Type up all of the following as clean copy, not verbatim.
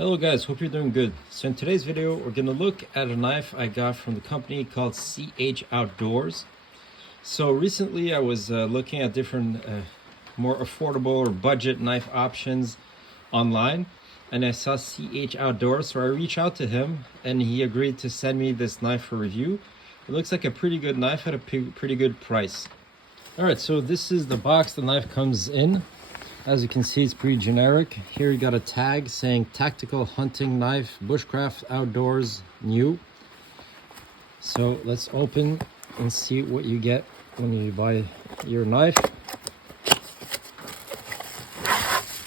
Hello guys, hope you're doing good. So in today's video, we're gonna look at a knife I got from the company called CH Outdoors. So recently I was looking at different more affordable or budget knife options online, and I saw CH Outdoors, so I reached out to him and he agreed to send me this knife for review. It looks like a pretty good knife at a pretty good price. Alright, so this is the box the knife comes in. As you can see, it's pretty generic. Here you got a tag saying tactical hunting knife, bushcraft outdoors, new. So let's open and see what you get when you buy your knife.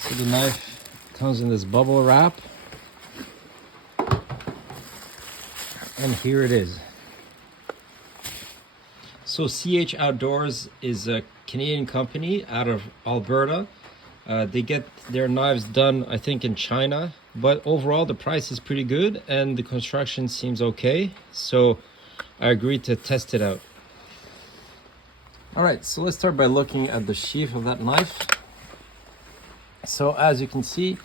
So the knife comes in this bubble wrap. And here it is. So CH Outdoors is a Canadian company out of Alberta. They get their knives done, I think, in China, but overall the price is pretty good and the construction seems okay, so I agreed to test it out. Alright, so let's start by looking at the sheath of that knife. So as you can see,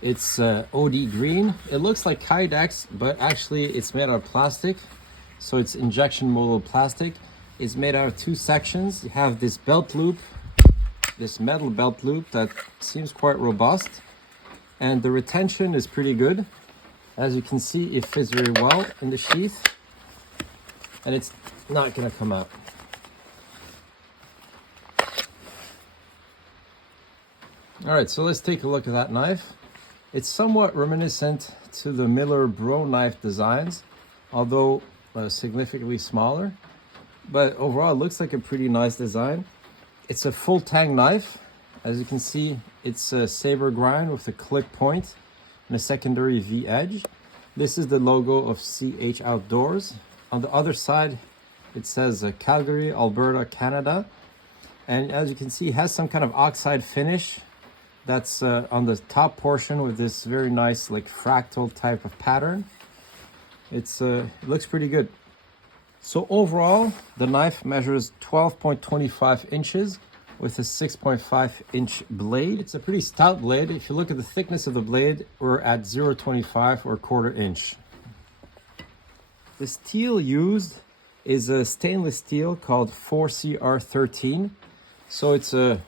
it's OD green. It looks like Kydex, but actually it's made out of plastic, so it's injection molded plastic. It's made out of two sections. You have this belt loop, this metal belt loop that seems quite robust, and the retention is pretty good. As you can see, it fits very well in the sheath and it's not going to come out. All right, so let's take a look at that knife. It's somewhat reminiscent to the Miller Bro knife designs, although significantly smaller, but overall it looks like a pretty nice design. It's a full tang knife. As you can see, it's a saber grind with a click point and a secondary V edge. This is the logo of CH Outdoors. On the other side, it says Calgary, Alberta, Canada. And as you can see, it has some kind of oxide finish that's on the top portion with this very nice like fractal type of pattern. It looks pretty good. So overall, the knife measures 12.25 inches with a 6.5 inch blade. It's a pretty stout blade. If you look at the thickness of the blade, we're at 0.25 or 1/4 inch. The steel used is a stainless steel called 4CR13. So it's a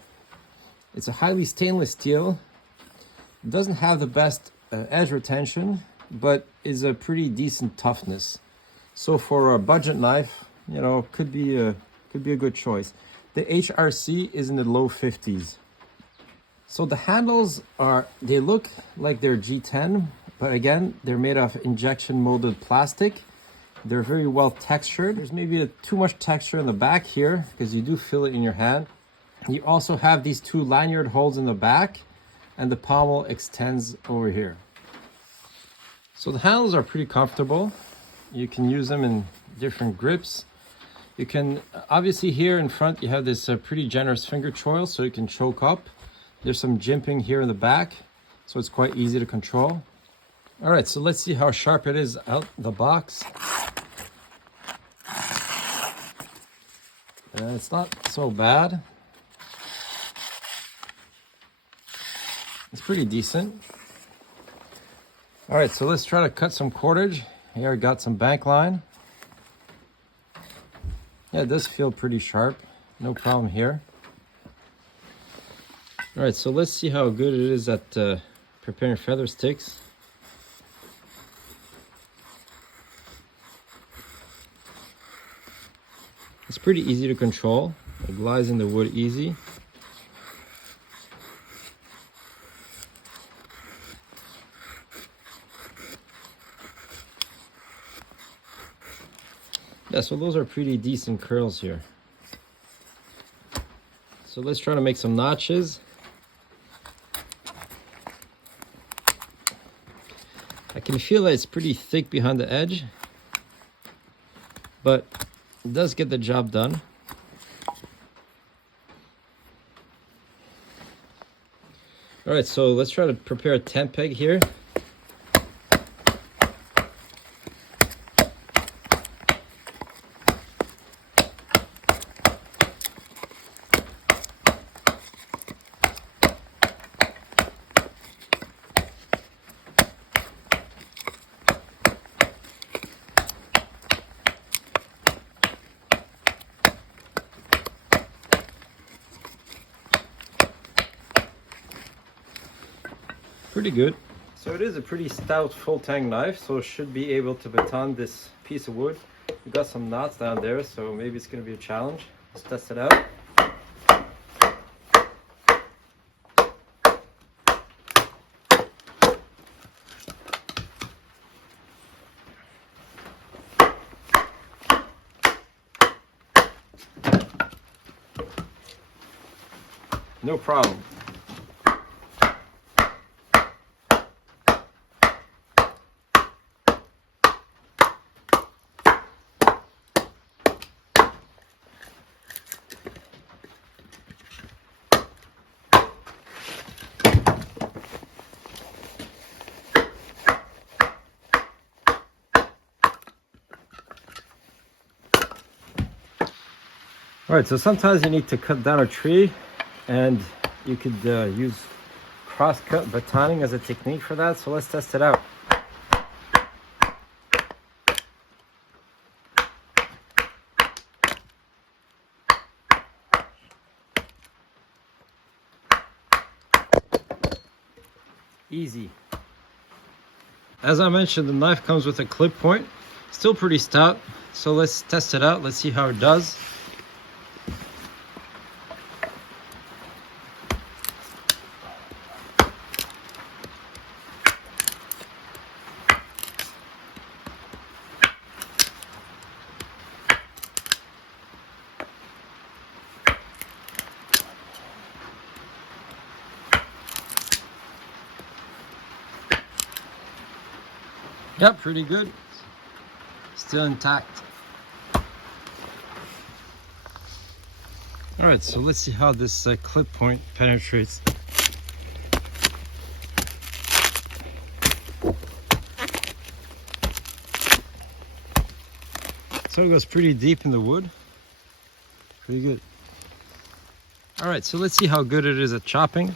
highly stainless steel. It doesn't have the best edge retention, but is a pretty decent toughness. So for a budget knife, you know, could be a good choice. The HRC is in the low 50s. So the handles they look like they're G10, but again, they're made of injection molded plastic. They're very well textured. There's maybe too much texture in the back here because you do feel it in your hand. You also have these two lanyard holes in the back, and the pommel extends over here. So the handles are pretty comfortable. You can use them in different grips. You can, obviously here in front, you have this pretty generous finger choil, so you can choke up. There's some jimping here in the back, so it's quite easy to control. All right, so let's see how sharp it is out the box. It's not so bad. It's pretty decent. All right, so let's try to cut some cordage. Here I got some bank line. Yeah, it does feel pretty sharp. No problem here. All right, so let's see how good it is at preparing feather sticks. It's pretty easy to control. It glides in the wood easy. Yeah, so those are pretty decent curls here. So let's try to make some notches. I can feel that it's pretty thick behind the edge, but it does get the job done. All right, so let's try to prepare a tent peg here. Pretty good. So it is a pretty stout full tang knife, so it should be able to baton this piece of wood. We got some knots down there, so maybe it's going to be a challenge. Let's test it out. No problem. All right, so sometimes you need to cut down a tree, and you could use cross-cut batoning as a technique for that. So let's test it out. Easy. As I mentioned, the knife comes with a clip point. Still pretty stout. So let's test it out. Let's see how it does. Yep, pretty good. Still intact. All right, so let's see how this clip point penetrates. So it goes pretty deep in the wood. Pretty good. All right, so let's see how good it is at chopping.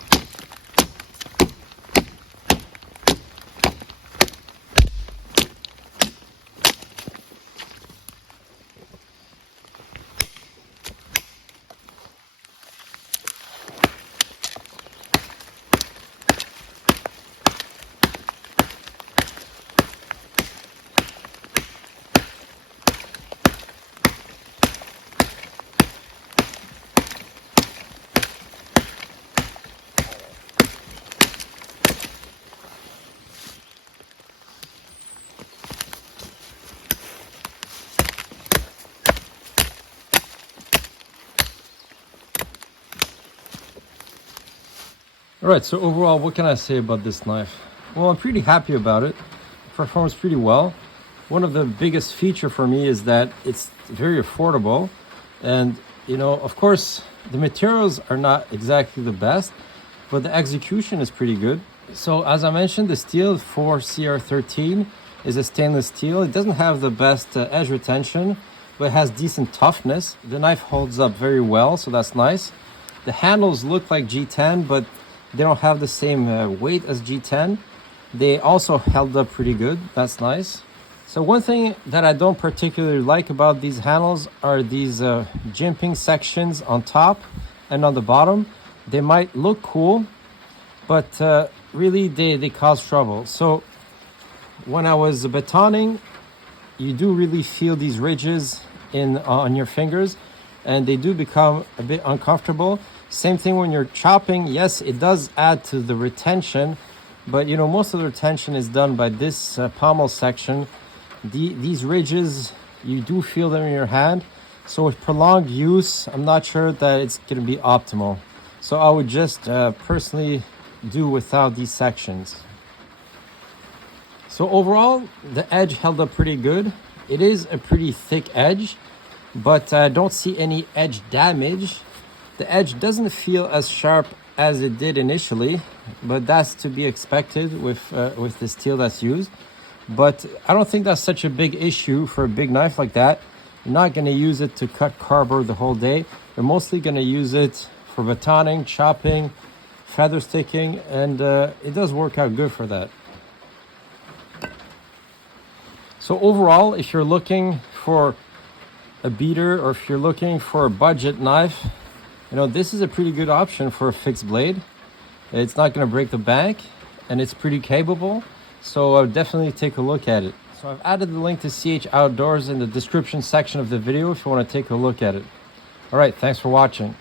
All right, so overall, what can I say about this knife? Well, I'm pretty happy about it. It performs pretty well. One of the biggest feature for me is that it's very affordable. And, you know, of course, the materials are not exactly the best, but the execution is pretty good. So as I mentioned, the steel for CR13 is a stainless steel. It doesn't have the best edge retention, but it has decent toughness. The knife holds up very well, so that's nice. The handles look like G10, but they don't have the same weight as G10. They also held up pretty good. That's nice. So one thing that I don't particularly like about these handles are these jimping sections on top and on the bottom. They might look cool, but really they cause trouble. So when I was batoning, you do really feel these ridges on your fingers, and they do become a bit uncomfortable. Same thing when you're chopping. Yes, it does add to the retention, but you know, most of the retention is done by this pommel section. These ridges, you do feel them in your hand. So with prolonged use, I'm not sure that it's going to be optimal. So I would just personally do without these sections. So overall, the edge held up pretty good. It is a pretty thick edge, but I don't see any edge damage. The edge doesn't feel as sharp as it did initially, but that's to be expected with the steel that's used. But I don't think that's such a big issue for a big knife like that. You're not going to use it to cut cardboard the whole day. You're mostly going to use it for batoning, chopping, feather sticking, and it does work out good for that. So overall, if you're looking for a beater or if you're looking for a budget knife, you know, this is a pretty good option for a fixed blade. It's not going to break the bank, and it's pretty capable. So definitely take a look at it. So I've added the link to CH Outdoors in the description section of the video if you want to take a look at it. All right, thanks for watching.